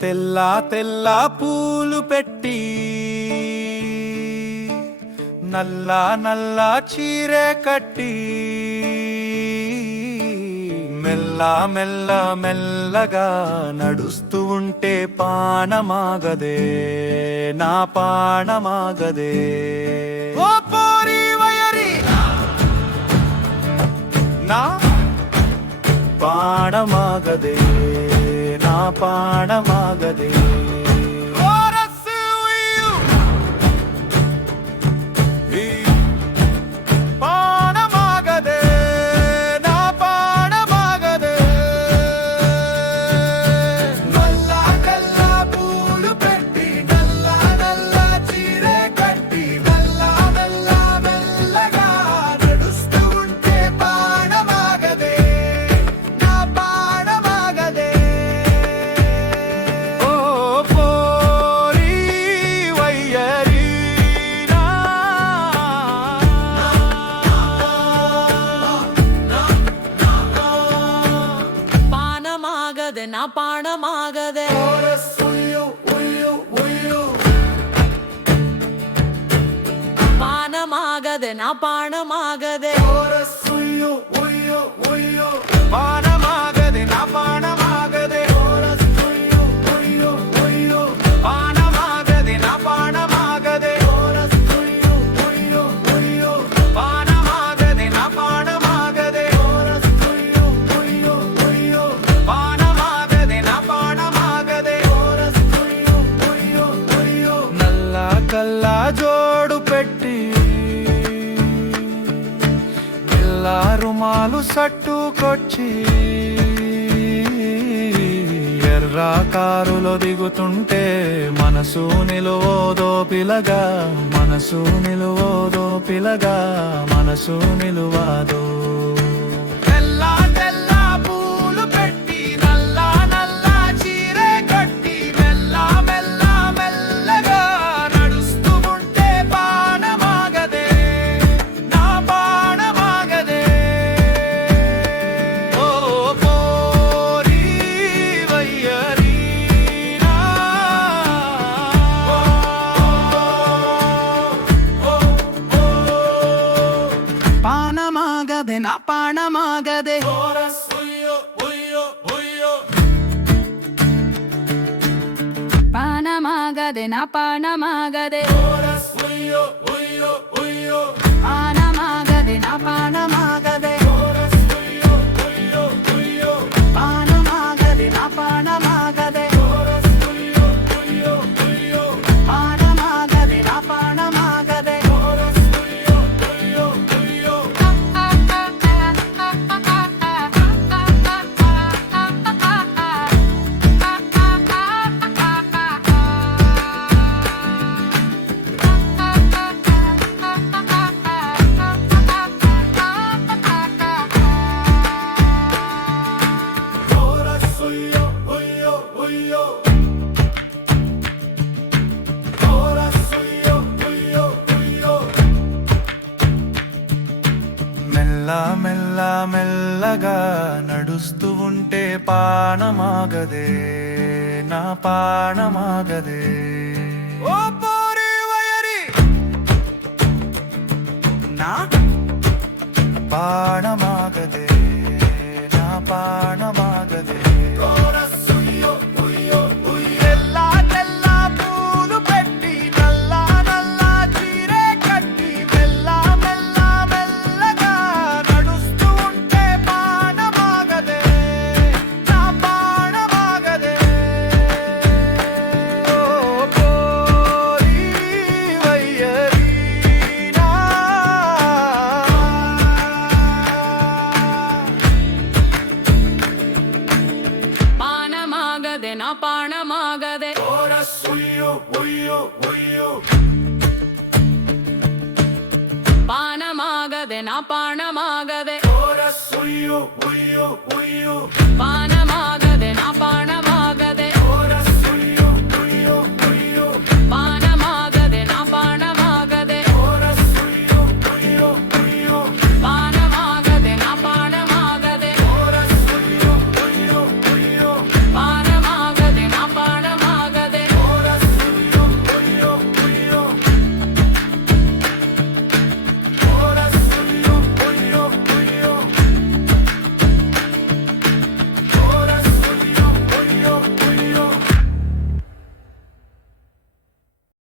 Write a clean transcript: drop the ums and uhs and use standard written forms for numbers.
తెల్ల తెల్ల పూలు పెట్టి నల్ల నల్ల చీరే కట్టి మెల్ల మెల్ల మెల్లగా నడుస్తూ ఉంటే పానమాగదే నా పానమాగదే ఓ పోరి వయరి నా పానమాగదే నా పానమాగదే నా పానమాగదే పానమాగదే నా పానమాగదే పానమాగదే నా పానమాగదే పానమాగదే నా పానమాగదే పానమాగదే నా పానమాగదే కల్లా జోడు పెట్టి పిల్ల రుమాలు సట్టుకొచ్చి ఎర్ర కారులో దిగుతుంటే మనసు నిలువోదో పిలగా మనసు నిలువోదో పిలగా మనసు నిలువాదో పానమాగదే నా పానమాగదే పానమాగదే నా పానమాగదే పానమాగదే నా పానమాగదే పానమాగదే నా పానమాగదే పానమాగదే నా పానమాగదే మెల్ల మెల్ల మెల్లగా నడుస్తూ ఉంటే పానమాగదే నా పానమాగదే ఓ పోరి వయరి నా పానమాగదే నా పానమాగదే నా పానమాగదే పానమాగదే నా పానమాగదే పానమాగదే నా పానమాగదే